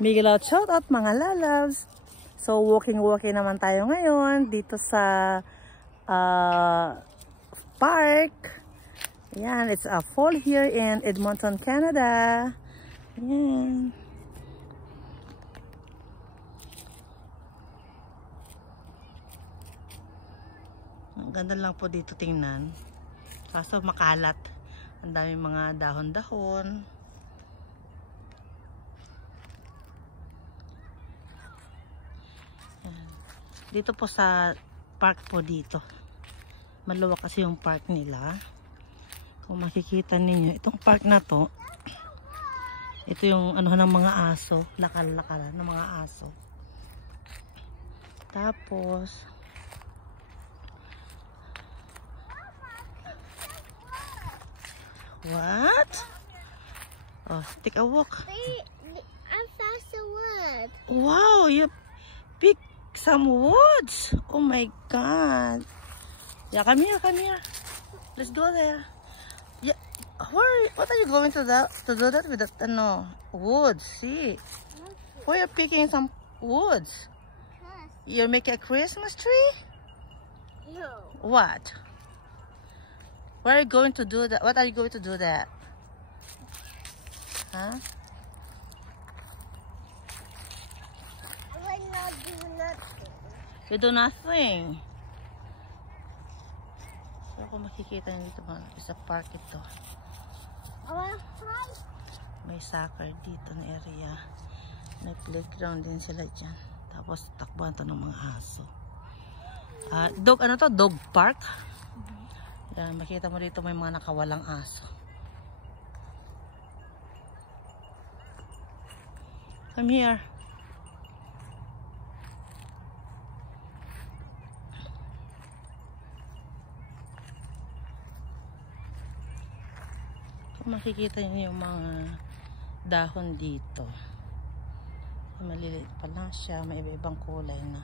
Miguel out, shout out mga lalabs. So walking naman tayo ngayon dito sa park. Yan, it's a fall here in Edmonton, Canada. Yan. Ang ganda lang po dito tingnan. Kaso makalat. Ang daming mga dahon-dahon. Dito po sa park po dito. Maluwag kasi yung park nila. Kung makikita ninyo, itong park na to, ito yung ano ng mga aso, lakal-lakalan ng mga aso. Tapos what? Oh, take a walk. I found some wood. Wow, you pick some woods. Oh my god. Yeah, come here. Let's go there. Yeah, what are you going to do that with that woods? See, why are you picking some woods? You're making a Christmas tree? No. What? Where are you going to do that? What are you going to do that? Huh? I will not do nothing. You do nothing. So kung makikita nyo dito sa park ito. I want to try. May soccer dito na area. May playground din sila dyan. Tapos takbuhan to ng mga aso. Dog, ano to? Dog park? Yan, makita mo dito may mga nakawalang aso. Come here. Kung makikita niyo yung mga dahon dito. Maliliit pa lang siya, may iba-ibang kulay na.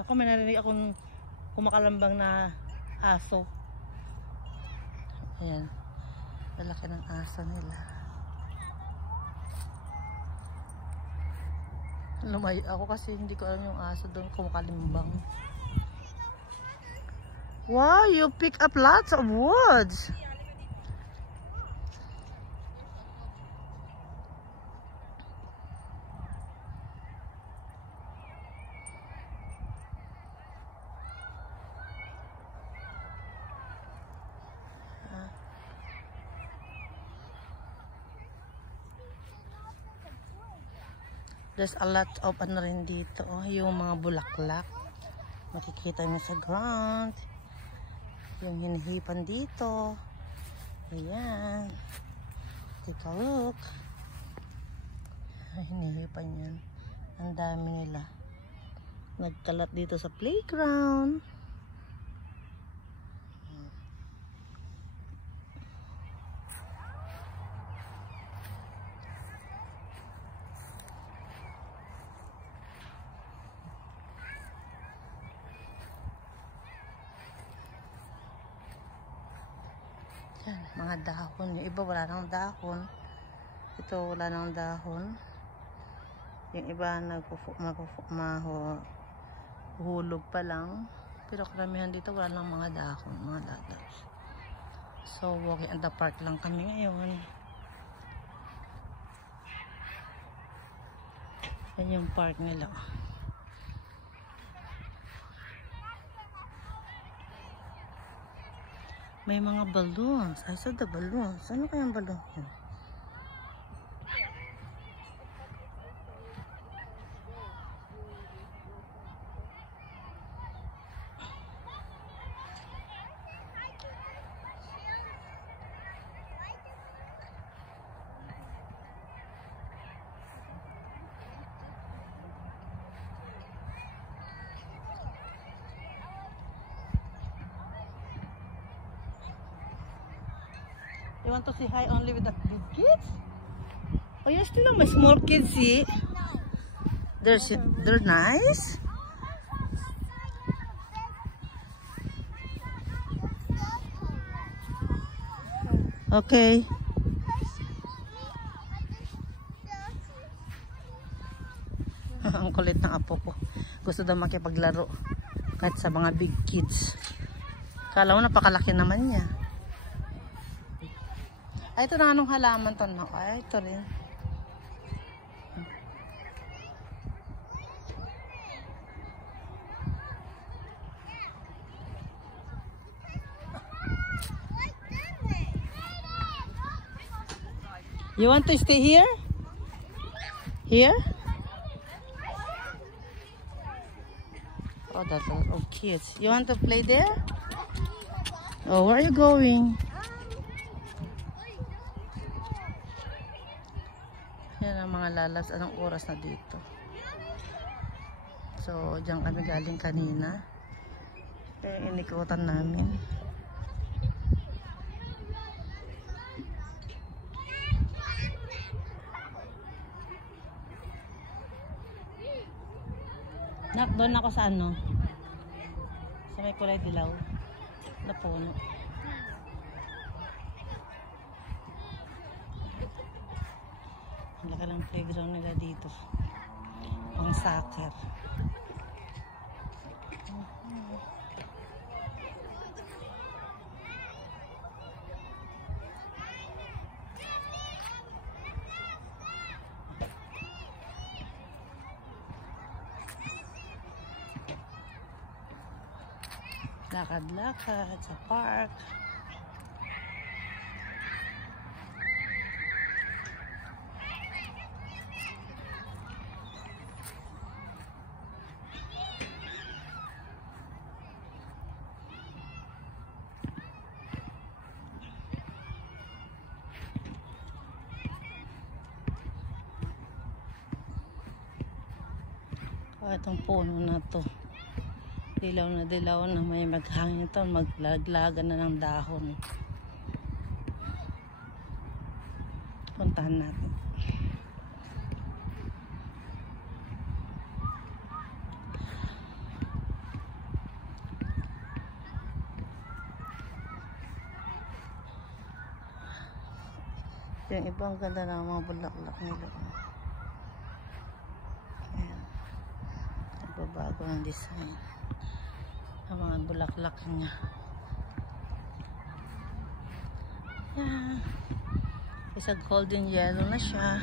Ako may narinig akong kumakalambang na aso. Ayan. Lalaki ng aso nila. Lumayo ako kasi hindi ko alam yung aso doon kumakalimbang. Wow, you pick up lots of woods. There's a lot of ano rin dito, yung mga bulaklak. Makikita nyo sa ground. Yung hinihipan dito. Ayan. Take a look. Hinihipan yan. Ang dami nila. Nagkalat dito sa playground. Yan, mga dahon. Yung iba wala nang dahon. Ito wala nang dahon. Yung iba mahuhulog pa lang. Pero karamihan dito wala nang mga dahon, mga lalas. So walking at the park lang kami ngayon. Yan yung park nila. May mga balloons. I saw the balloons. Ano kayang balloon yun? You want to say hi only with the big kids? Oh, you still have my small kids, see? They're nice. Okay. Ang kulit ng apo ko. Gusto daw makipaglaro. Kahit sa mga big kids. Kala mo napakalaki naman niya. Ay, ito na anong halaman to, no? Ay, ito rin. You want to stay here? Here? Oh, that's a lot of kids. You want to play there? Oh, where are you going? Yan ang mga lalabs. Anong oras na dito? So, diyan kami galing kanina. Inikutan namin. Nak, doon ako sa ano? Sa may kulay dilaw. Na puno. Ang laki ng playground nila dito. Pang soccer. Lakad-lakad sa park. Itong puno na to, dilaw na may maghangin ito, maglaglagan na ng dahon. Puntahan natin. Yung ibang ganda ng mga bulaklak nila. Bago ang design ang mga bulaklak niya. Yan, isa golden yellow na siya.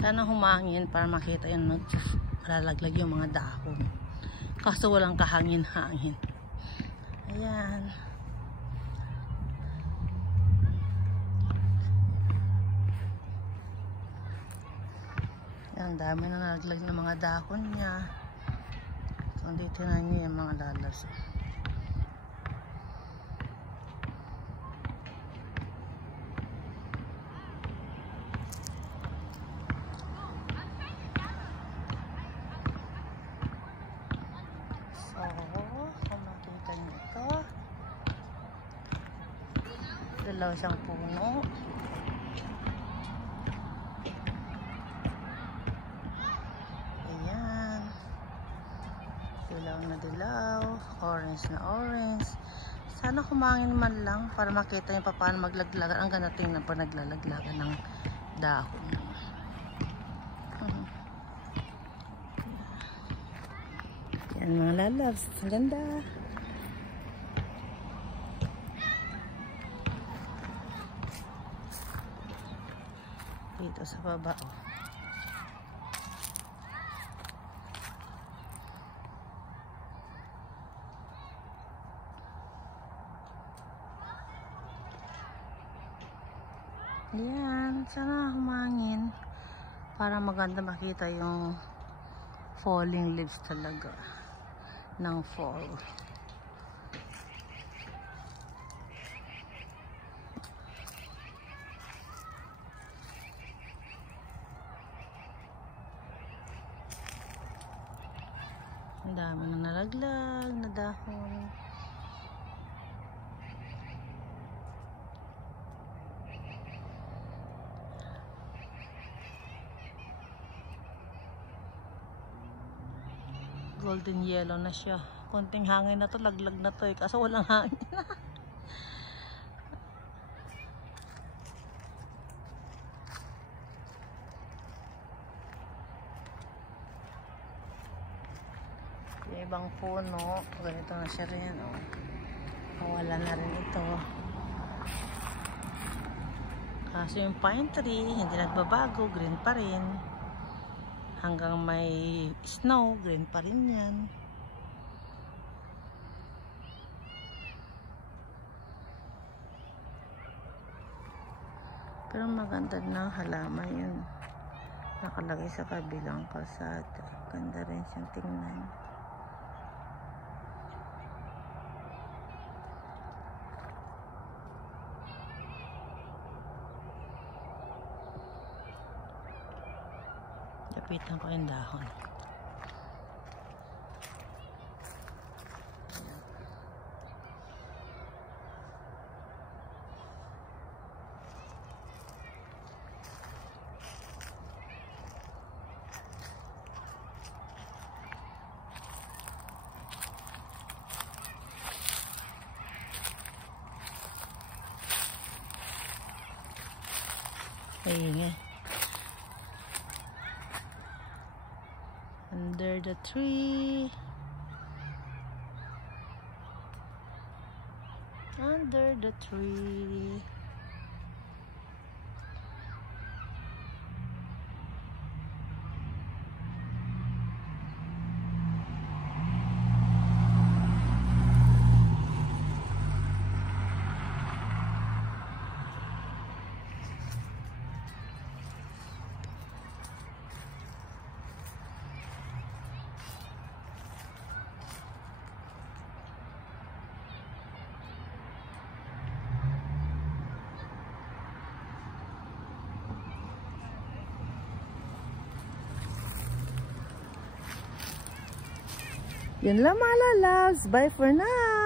Sana humangin para makita yung lalaglag yung mga dahon, kaso walang kahangin-hangin. Ayan. Ang dami na nalaglag ng mga dahon niya. So, dito na niya yung mga lalas. So, kung makita niyo ito, dalawa siyang puno. Dilaw na dilaw, orange na orange. Sana kumangin man lang para makita niyo pa paano maglaglagan. Ang ganda tingnan pa naglalaglagan ng dahon. Yan mga lalabs, ang ganda. Dito sa baba, oh. Ayan, sana humangin para maganda makita yung falling leaves talaga ng fall. Ang dami na nalaglag na dahon. Golden yellow na siya. konting hangin na to, laglag na to eh. Kaso walang hangin. Yung ibang puno, ganito na siya rin. Oh. Wala na rin ito. Kaso yung pine tree, hindi nagbabago, green pa rin. Hanggang may snow, green pa rin yan. Pero maganda na halaman yun. Nakalagay sa kabilang kalsada. Ganda rin siyang tingnan. Lapitan ko yung dahon. Ayun. Under the tree. Under the tree. Yun lang mga loves. Bye for now.